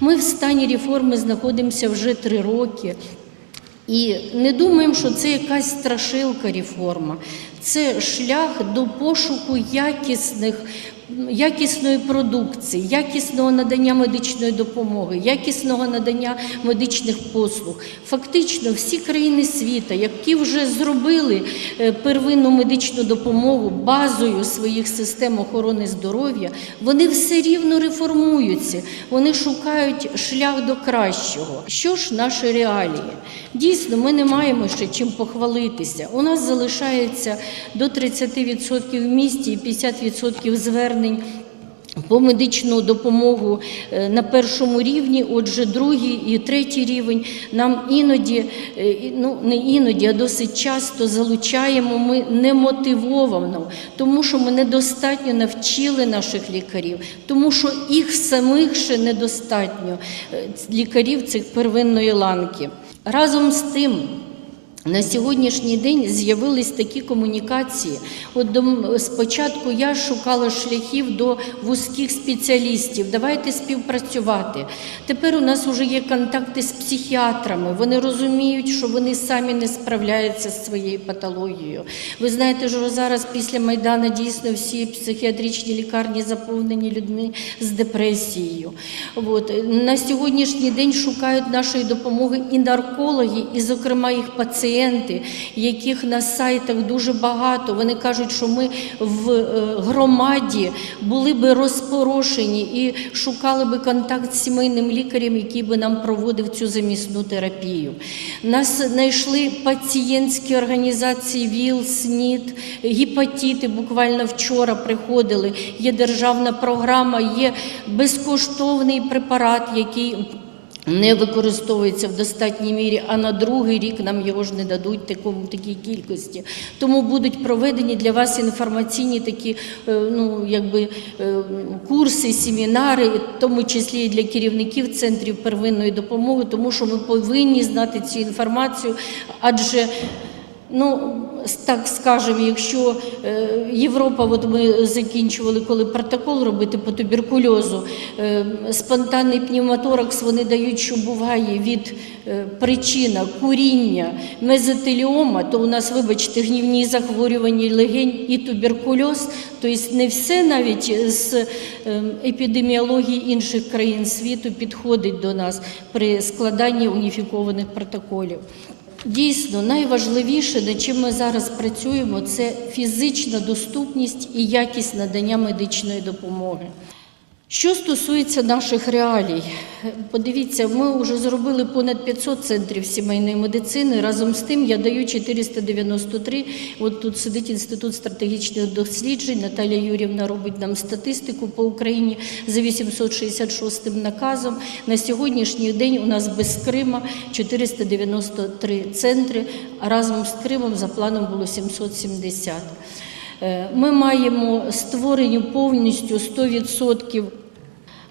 Ми в стані реформи знаходимося вже три роки. І не думаємо, що це якась страшилка реформа. Це шлях до пошуку якісних, якісної продукції, якісного надання медичної допомоги, якісного надання медичних послуг. Фактично, всі країни світу, які вже зробили е, первинну медичну допомогу базою своїх систем охорони здоров'я, вони все рівно реформуються, вони шукають шлях до кращого. Що ж наші реалії? Дійсно, ми не маємо ще чим похвалитися. У нас залишається до 30% в місті і 50% звернень. По медичну допомогу е, на першому рівні, отже, другий і третій рівень нам іноді, е, ну не іноді, а досить часто залучаємо ми немотивовано, тому що ми недостатньо навчили наших лікарів, тому що їх самих ще недостатньо е, лікарів цих первинної ланки. Разом з тим. На сьогоднішній день з'явились такі комунікації. От до, спочатку я шукала шляхів до вузьких спеціалістів. Давайте співпрацювати. Тепер у нас вже є контакти з психіатрами. Вони розуміють, що вони самі не справляються з своєю патологією. Ви знаєте, що зараз після Майдану дійсно всі психіатричні лікарні заповнені людьми з депресією. От. На сьогоднішній день шукають нашої допомоги і наркологи, і, зокрема, їх пацієнти, яких на сайтах дуже багато. Вони кажуть, що ми в е, громаді були би розпорошені і шукали би контакт з сімейним лікарем, який би нам проводив цю замісну терапію. Нас знайшли пацієнтські організації ВІЛ, СНІД, гепатити. Буквально вчора приходили. Є державна програма, є безкоштовний препарат, який не використовується в достатній мірі, а на другий рік нам його ж не дадуть такому такій кількості. Тому будуть проведені для вас інформаційні такі е, ну, якби, е, курси, семінари, в тому числі і для керівників центрів первинної допомоги, тому що ми повинні знати цю інформацію, адже Ну, так скажемо, якщо е, Європа, от ми закінчували, коли протокол робити по туберкульозу, е, спонтанний пневмоторакс вони дають, що буває від е, причина куріння, мезотеліома, то у нас, вибачте, гнівні захворювання легень і туберкульоз, тобто не все навіть з епідеміології інших країн світу підходить до нас при складанні уніфікованих протоколів. Дійсно, найважливіше, над чим ми зараз працюємо, це фізична доступність і якість надання медичної допомоги. Що стосується наших реалій, подивіться, ми вже зробили понад 500 центрів сімейної медицини. Разом з тим я даю 493. От тут сидить інститут стратегічних досліджень. Наталя Юрівна робить нам статистику по Україні за 866 наказом. На сьогоднішній день у нас без Крима 493 центри, разом з Кримом за планом було 770. Е, Ми маємо створені повністю 100%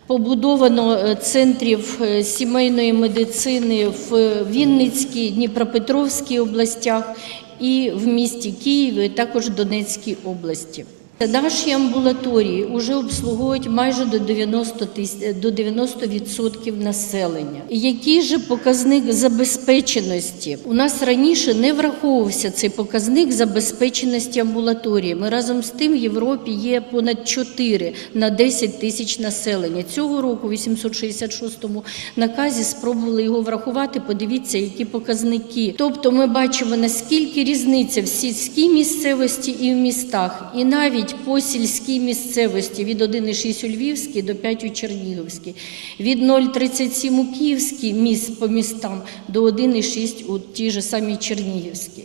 побудовано е, центрів е, сімейної медицини в Вінницькій, Дніпропетровській областях і в місті Києві, також Донецькій області. Наші амбулаторії вже обслуговують майже до 90 тис- до 90% населення. Який же показник забезпеченості? У нас раніше не враховувався цей показник забезпеченості амбулаторії. Ми разом з тим в Європі є понад 4 на 10 тисяч населення. Цього року, в 866 наказі, спробували його врахувати. Подивіться, які показники. Тобто, ми бачимо наскільки різниця в сільській місцевості і в містах, і навіть по сільській місцевості від 1,6 у Львівській до 5 у Чернігівській, від 0,37 у Київській міст по містам до 1,6 у тій же самій Чернігівській.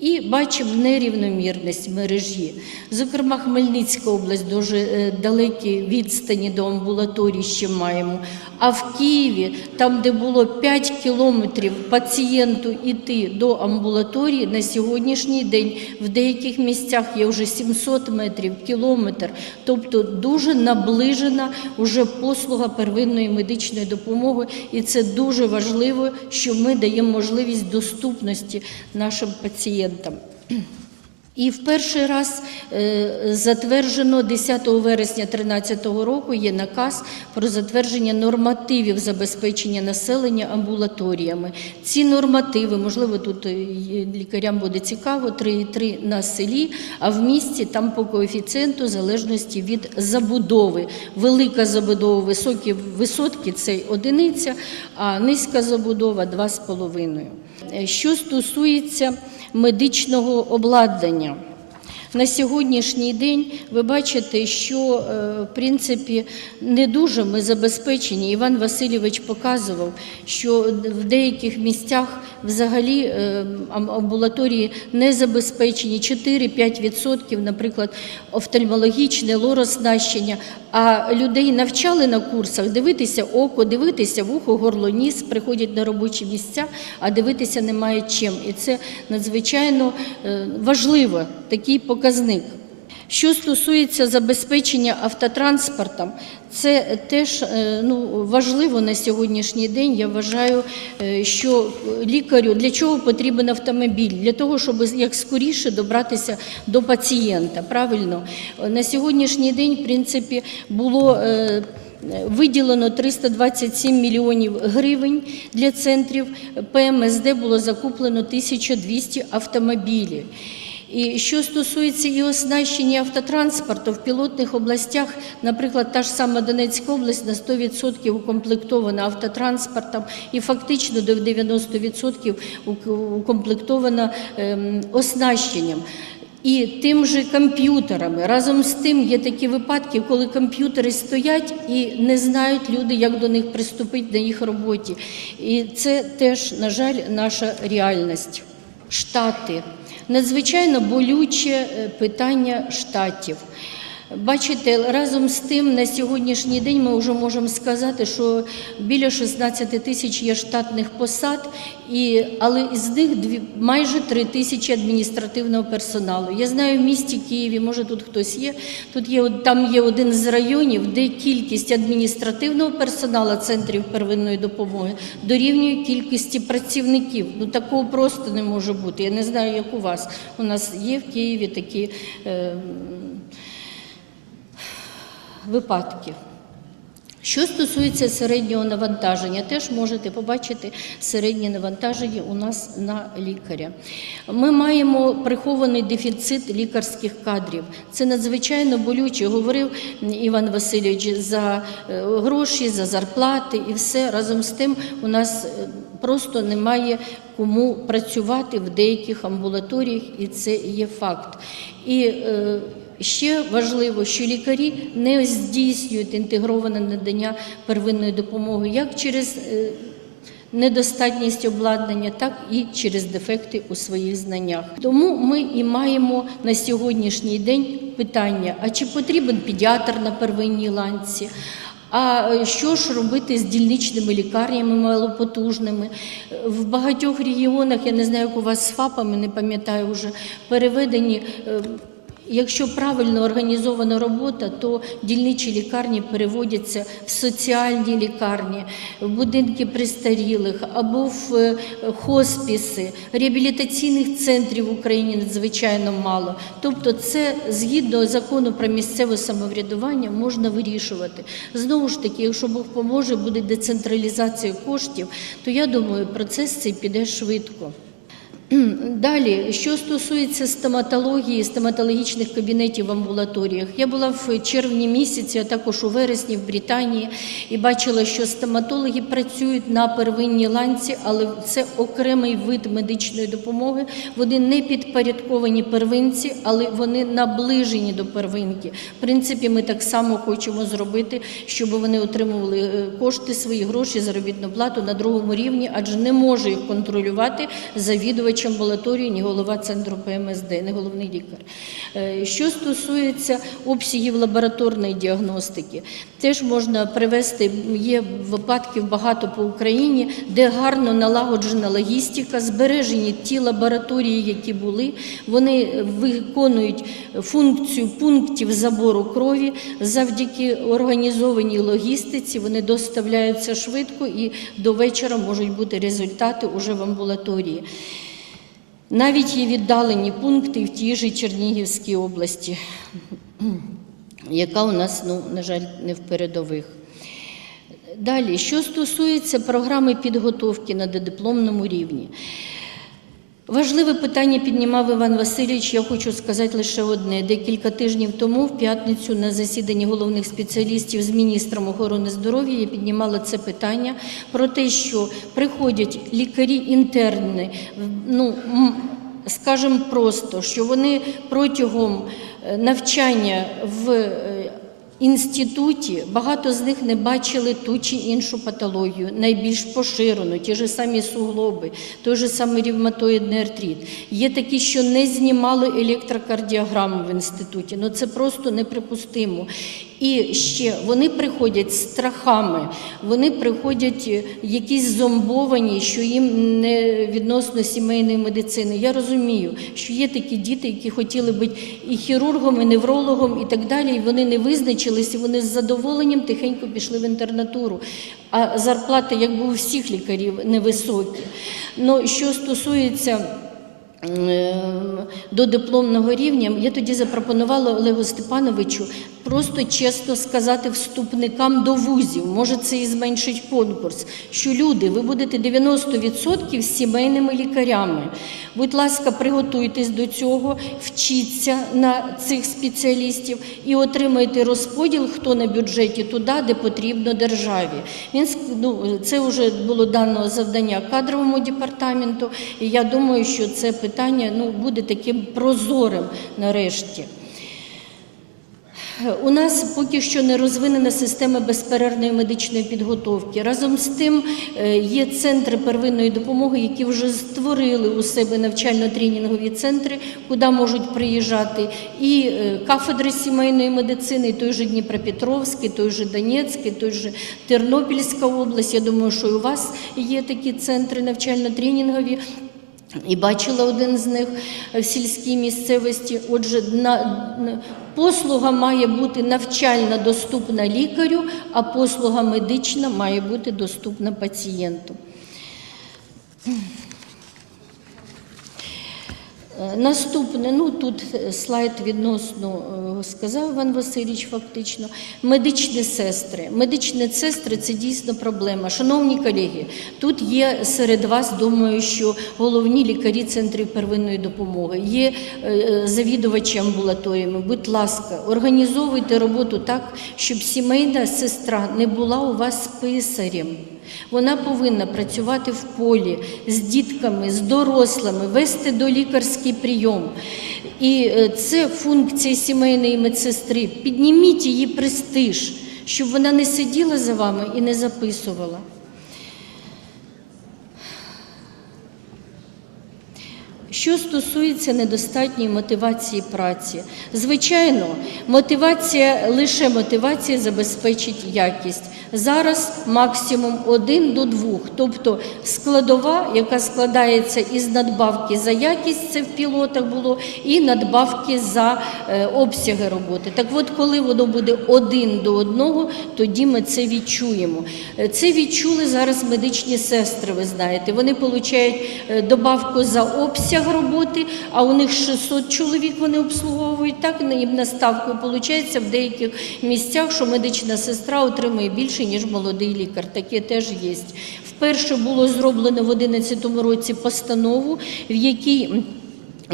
І бачимо нерівномірність мережі. Зокрема, Хмельницька область дуже е, далекі відстані до амбулаторій ще маємо. А в Києві, там, де було 5 кілометрів пацієнту йти до амбулаторії, на сьогоднішній день в деяких місцях є вже 700 метрів, кілометр. Тобто дуже наближена вже послуга первинної медичної допомоги, і це дуже важливо, що ми даємо можливість доступності нашим пацієнтам студентам. І в перший раз е, затверджено 10 вересня 2013 року є наказ про затвердження нормативів забезпечення населення амбулаторіями. Ці нормативи, можливо, тут е, лікарям буде цікаво, 3,3 на селі, а в місті там по коефіцієнту залежності від забудови. Велика забудова, високі висотки це одиниця, а низька забудова 2,5. Е, Що стосується медичного обладнання. На сьогоднішній день ви бачите, що е, в принципі не дуже ми забезпечені. Іван Васильович показував, що в деяких місцях взагалі е, амбулаторії не забезпечені 4-5%, наприклад, офтальмологічне лороснащення. А людей навчали на курсах дивитися око, дивитися вухо, горло, ніс, приходять на робочі місця, а дивитися немає чим. І це надзвичайно е, важливо, такий показник. Що стосується забезпечення автотранспортом, це теж е, ну, важливо на сьогоднішній день. Я вважаю, е, що лікарю для чого потрібен автомобіль? Для того, щоб як скоріше добратися до пацієнта. Правильно, на сьогоднішній день, в принципі, було. е, Виділено 327 мільйонів гривень для центрів ПМСД було закуплено 1200 автомобілів. І що стосується і оснащення автотранспорту в пілотних областях, наприклад, та ж сама Донецька область на 100% укомплектована автотранспортом і фактично до 90% укомплектована ем, оснащенням. І тим же комп'ютерами. Разом з тим є такі випадки, коли комп'ютери стоять і не знають люди, як до них приступити на їх роботі. І це теж, на жаль, наша реальність. Штати. Надзвичайно болюче е, питання штатів. Бачите, разом з тим на сьогоднішній день ми вже можемо сказати, що біля 16 тисяч є штатних посад, і, але із них дві, майже 3 тисячі адміністративного персоналу. Я знаю в місті Києві, може тут хтось є. Тут є там є один з районів, де кількість адміністративного персоналу центрів первинної допомоги дорівнює кількості працівників. Ну такого просто не може бути. Я не знаю, як у вас. У нас є в Києві такі. Е, випадків. Що стосується середнього навантаження, теж можете побачити середнє навантаження у нас на лікаря. Ми маємо прихований дефіцит лікарських кадрів. Це надзвичайно болюче. Говорив Іван Васильович за е, гроші, за зарплати і все. Разом з тим у нас е, просто немає кому працювати в деяких амбулаторіях, і це є факт. І е, Ще важливо, що лікарі не здійснюють інтегроване надання первинної допомоги як через е, недостатність обладнання, так і через дефекти у своїх знаннях. Тому ми і маємо на сьогоднішній день питання: а чи потрібен педіатр на первинній ланці? А е, що ж робити з дільничними лікарнями малопотужними? Е, В багатьох регіонах, я не знаю, як у вас з ФАПами, не пам'ятаю вже, переведені. Якщо правильно організована робота, то дільничі лікарні переводяться в соціальні лікарні, в будинки престарілих або в е, хоспіси. Реабілітаційних центрів в Україні надзвичайно мало. Тобто, це згідно закону про місцеве самоврядування можна вирішувати. Знову ж таки, якщо Бог поможе, буде децентралізація коштів, то я думаю, процес цей піде швидко. Далі, що стосується стоматології, стоматологічних кабінетів в амбулаторіях, я була в червні місяці, а також у вересні в Британії, і бачила, що стоматологи працюють на первинній ланці, але це окремий вид медичної допомоги. Вони не підпорядковані первинці, але вони наближені до первинки. В принципі, ми так само хочемо зробити, щоб вони отримували е, кошти, свої гроші, заробітну плату на другому рівні, адже не може їх контролювати завідувач амбулаторії, ні голова центру ПМСД, не головний лікар. Е, Що стосується обсягів лабораторної діагностики, теж можна привести, є випадків багато по Україні, де гарно налагоджена логістика, збережені ті лабораторії, які були, вони виконують функцію пунктів забору крові завдяки організованій логістиці. Вони доставляються швидко і до вечора можуть бути результати уже в амбулаторії. Навіть є віддалені пункти в тій же Чернігівській області, яка у нас, ну, на жаль, не в передових. Далі, що стосується програми підготовки на додипломному рівні. Важливе питання піднімав Іван Васильович. Я хочу сказати лише одне. Декілька тижнів тому, в п'ятницю, на засіданні головних спеціалістів з міністром охорони здоров'я я піднімала це питання про те, що приходять лікарі-інтерни, ну, м, скажімо просто, що вони протягом е, навчання в е, інституті багато з них не бачили ту чи іншу патологію, найбільш поширену, ті ж самі суглоби, той же самий ревматоїдний артрит. Є такі, що не знімали електрокардіограму в інституті. Ну це просто неприпустимо. І ще вони приходять з страхами, вони приходять е, якісь зомбовані, що їм не відносно сімейної медицини. Я розумію, що є такі діти, які хотіли бути і хірургом, і неврологом, і так далі. І вони не визначились, і вони з задоволенням тихенько пішли в інтернатуру. А зарплати, якби у всіх лікарів, невисокі. Ну, що стосується до дипломного рівня, я тоді запропонувала Олегу Степановичу просто чесно сказати вступникам до вузів, може це і зменшить конкурс, що люди, ви будете 90% з сімейними лікарями. Будь ласка, приготуйтесь до цього, вчіться на цих спеціалістів і отримайте розподіл, хто на бюджеті туди, де потрібно державі. Він ну, це вже було дано завдання кадровому департаменту, і я думаю, що це питання ну, буде таким прозорим нарешті. У нас поки що не розвинена система безперервної медичної підготовки. Разом з тим е, є центри первинної допомоги, які вже створили у себе навчально-тренінгові центри, куди можуть приїжджати і е, кафедри сімейної медицини, і той же Дніпропетровський, той же Донецький, той же Тернопільська область. Я думаю, що і у вас є такі центри навчально-тренінгові. І бачила один з них в сільській місцевості. Отже, на, послуга має бути навчальна доступна лікарю, а послуга медична має бути доступна пацієнту. Е, Наступне, ну тут е, слайд відносно е, сказав Іван Васильович, фактично. Медичні сестри. Медичні сестри це дійсно проблема. Шановні колеги, тут є серед вас, думаю, що головні лікарі центрів первинної допомоги, є завідувачі амбулаторіями. Будь ласка, організовуйте роботу так, щоб сімейна сестра не була у вас писарем. Вона повинна працювати в полі з дітками, з дорослими, вести до лікарський прийом. І е, це функція сімейної медсестри. Підніміть її престиж, щоб вона не сиділа за вами і не записувала. Що стосується недостатньої мотивації праці, звичайно, мотивація лише мотивація забезпечить якість. Зараз максимум один до двох, тобто складова, яка складається із надбавки за якість, це в пілотах було, і надбавки за е, обсяги роботи. Так от, коли воно буде один до одного, тоді ми це відчуємо. Е, Це відчули зараз медичні сестри, ви знаєте. Вони отримують добавку за обсяг роботи, а у них 600 чоловік вони обслуговують. Так їм на ставку виходить в деяких місцях, що медична сестра отримує більше, ніж молодий лікар. Таке теж є. Вперше було зроблено в 2011 році постанову, в якій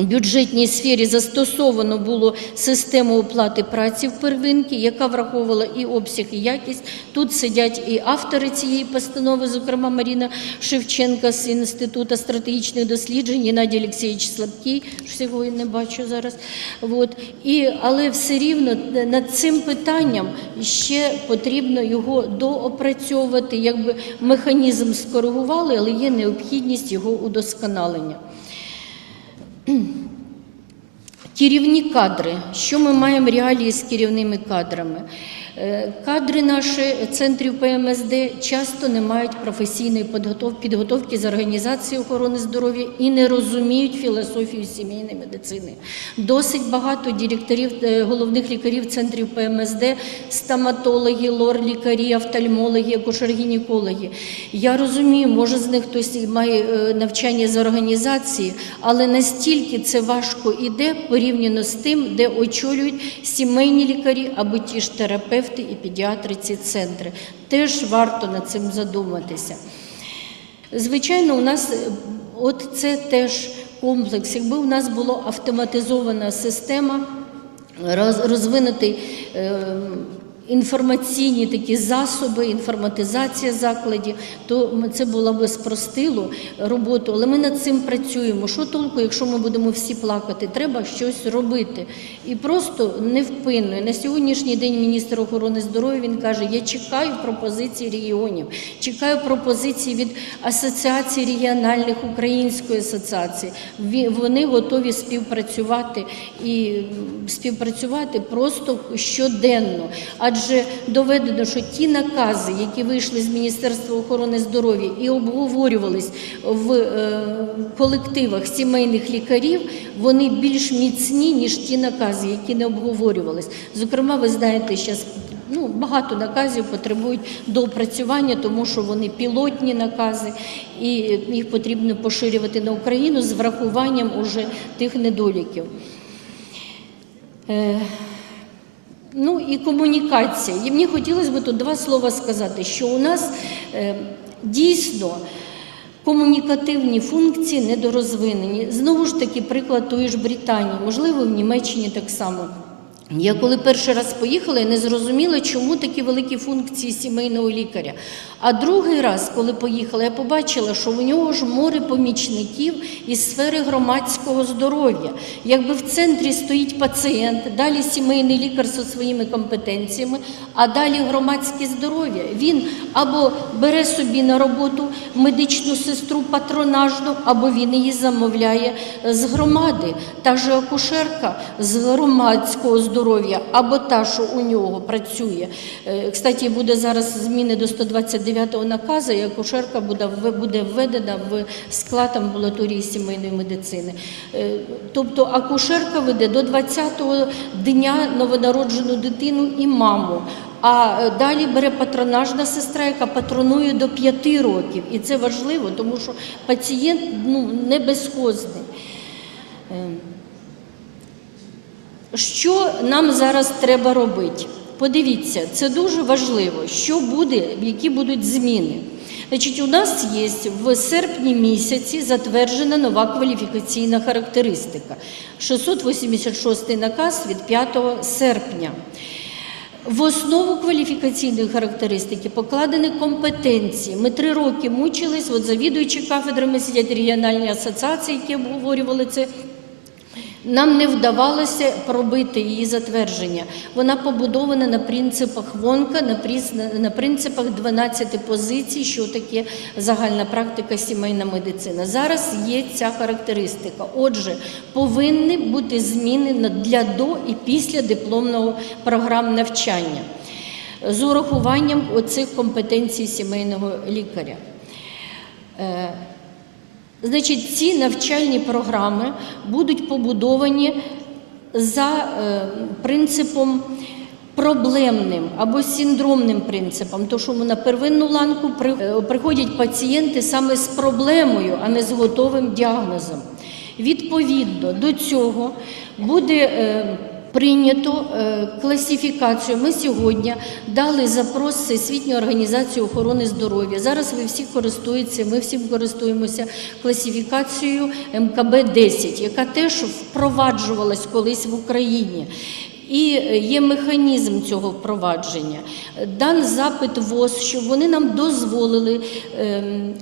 бюджетній сфері застосовано було систему оплати праці в первинки, яка враховувала і обсяг, і якість. Тут сидять і автори цієї постанови, зокрема Маріна Шевченка з Інституту стратегічних досліджень, і Олексійович Слабкий, що його не бачу зараз. От. І, але все рівно над цим питанням ще потрібно його доопрацьовувати, якби механізм скоригували, але є необхідність його удосконалення. Керівні кадри. Що ми маємо реалії з керівними кадрами? Е, Кадри наші центрів ПМСД часто не мають професійної підготовки, з організації охорони здоров'я і не розуміють філософію сімейної медицини. Досить багато директорів, е, головних лікарів центрів ПМСД, стоматологи, лор-лікарі, офтальмологи, акушер-гінекологи. Я розумію, може з них хтось має е, навчання з організації, але настільки це важко іде порівняно з тим, де очолюють сімейні лікарі або ті ж терапевти і педіатри ці центри. Теж варто над цим задуматися. Звичайно, у нас е, от це теж комплекс. Якби у нас була автоматизована система, розвинутий е, інформаційні такі засоби, інформатизація закладів, то це було б спростило роботу. Але ми над цим працюємо. Що толку, якщо ми будемо всі плакати? Треба щось робити. І просто невпинно. На сьогоднішній день міністр охорони здоров'я він каже: я чекаю пропозиції регіонів, чекаю пропозиції від асоціації регіональних української асоціації. Вони готові співпрацювати і співпрацювати просто щоденно. Адже доведено, що ті накази, які вийшли з Міністерства охорони здоров'я і обговорювались в е, колективах сімейних лікарів, вони більш міцні, ніж ті накази, які не обговорювались. Зокрема, ви знаєте, зараз ну, багато наказів потребують доопрацювання, тому що вони пілотні накази, і їх потрібно поширювати на Україну з врахуванням уже тих недоліків. Ну і комунікація. І мені хотілося б тут два слова сказати, що у нас е, дійсно комунікативні функції недорозвинені. Знову ж таки, приклад тої ж Британії, можливо, в Німеччині так само. Я коли перший раз поїхала, я не зрозуміла, чому такі великі функції сімейного лікаря. А другий раз, коли поїхала, я побачила, що у нього ж море помічників із сфери громадського здоров'я. Якби в центрі стоїть пацієнт, далі сімейний лікар зі своїми компетенціями, а далі громадське здоров'я. Він або бере собі на роботу медичну сестру патронажну, або він її замовляє з громади. Та ж акушерка з громадського здоров'я, або та, що у нього працює. Е, Кстати, буде зараз зміни до 129-го наказу, і акушерка буде, введена в склад амбулаторії сімейної медицини. Е, Тобто акушерка веде до 20-го дня новонароджену дитину і маму. А е, далі бере патронажна сестра, яка патронує до 5 років. І це важливо, тому що пацієнт ну, не безхозний. Що нам зараз треба робити? Подивіться, це дуже важливо, що буде, які будуть зміни. Значить, у нас є в серпні місяці затверджена нова кваліфікаційна характеристика. 686 наказ від 5 серпня. В основу кваліфікаційної характеристики покладені компетенції. Ми три роки мучились, от завідуючі кафедрами сидять регіональні асоціації, які обговорювали це. Нам не вдавалося пробити її затвердження. Вона побудована на принципах Вонка, на принципах 12 позицій, що таке загальна практика сімейна медицина. Зараз є ця характеристика. Отже, повинні бути зміни для до і після дипломного програм навчання з урахуванням оцих компетенцій сімейного лікаря. Значить, ці навчальні програми будуть побудовані за е, принципом проблемним або синдромним принципом, то що на первинну ланку е, приходять пацієнти саме з проблемою, а не з готовим діагнозом. Відповідно до цього буде е, прийнято е, класифікацію. Ми сьогодні дали запрос Всесвітньої організації охорони здоров'я. Зараз ви всі користуєтеся, ми всім користуємося класифікацією МКБ-10, яка теж впроваджувалась колись в Україні. І е, є механізм цього впровадження. Дан запит ВОЗ, щоб вони нам дозволили ем,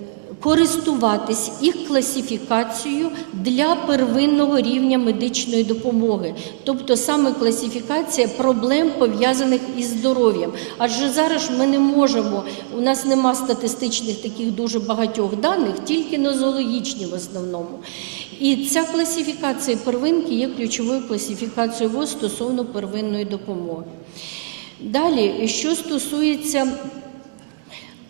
користуватись їх класифікацією для первинного рівня медичної допомоги, тобто саме класифікація проблем пов'язаних із здоров'ям. Адже зараз ми не можемо, у нас нема статистичних таких дуже багатьох даних, тільки нозологічні в основному. І ця класифікація первинки є ключовою класифікацією ВОЗ стосовно первинної допомоги. Далі, що стосується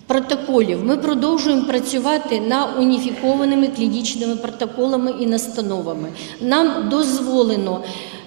протоколів, ми продовжуємо працювати над уніфікованими клінічними протоколами і настановами. Нам дозволено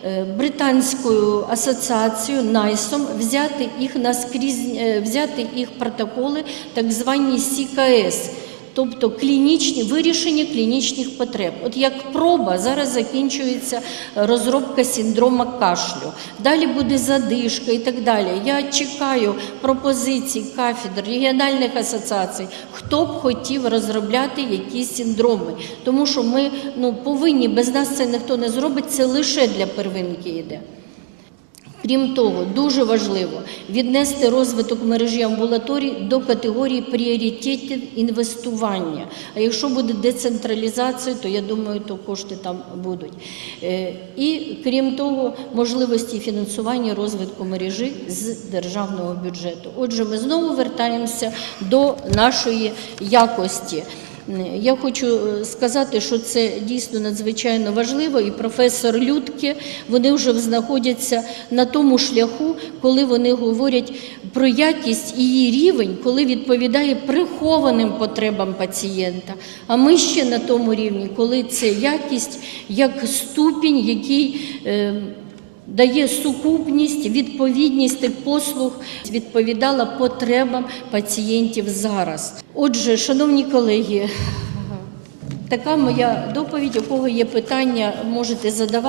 е, британською асоціацією НАЙСом взяти їх наскрізь, е, взяти їх протоколи, так звані СІКС. Тобто клінічні вирішення клінічних потреб. От як проба зараз закінчується розробка синдрома кашлю. Далі буде задишка і так далі. Я чекаю пропозицій кафедр, регіональних асоціацій, хто б хотів розробляти якісь синдроми. Тому що ми ну, повинні, без нас це ніхто не зробить, це лише для первинки йде. Крім того, дуже важливо віднести розвиток мережі амбулаторій до категорії пріоритетів інвестування. А якщо буде децентралізація, то я думаю, то кошти там будуть. Е, І крім того, можливості фінансування розвитку мережі з державного бюджету. Отже, ми знову вертаємося до нашої якості. Я хочу е, сказати, що це дійсно надзвичайно важливо, і професор Людке вони вже знаходяться на тому шляху, коли вони говорять про якість і її рівень, коли відповідає прихованим потребам пацієнта. А ми ще на тому рівні, коли це якість як ступінь, який е, дає сукупність, відповідність тих послуг відповідала потребам пацієнтів зараз. Отже, шановні колеги, така моя доповідь, у кого є питання, можете задавати.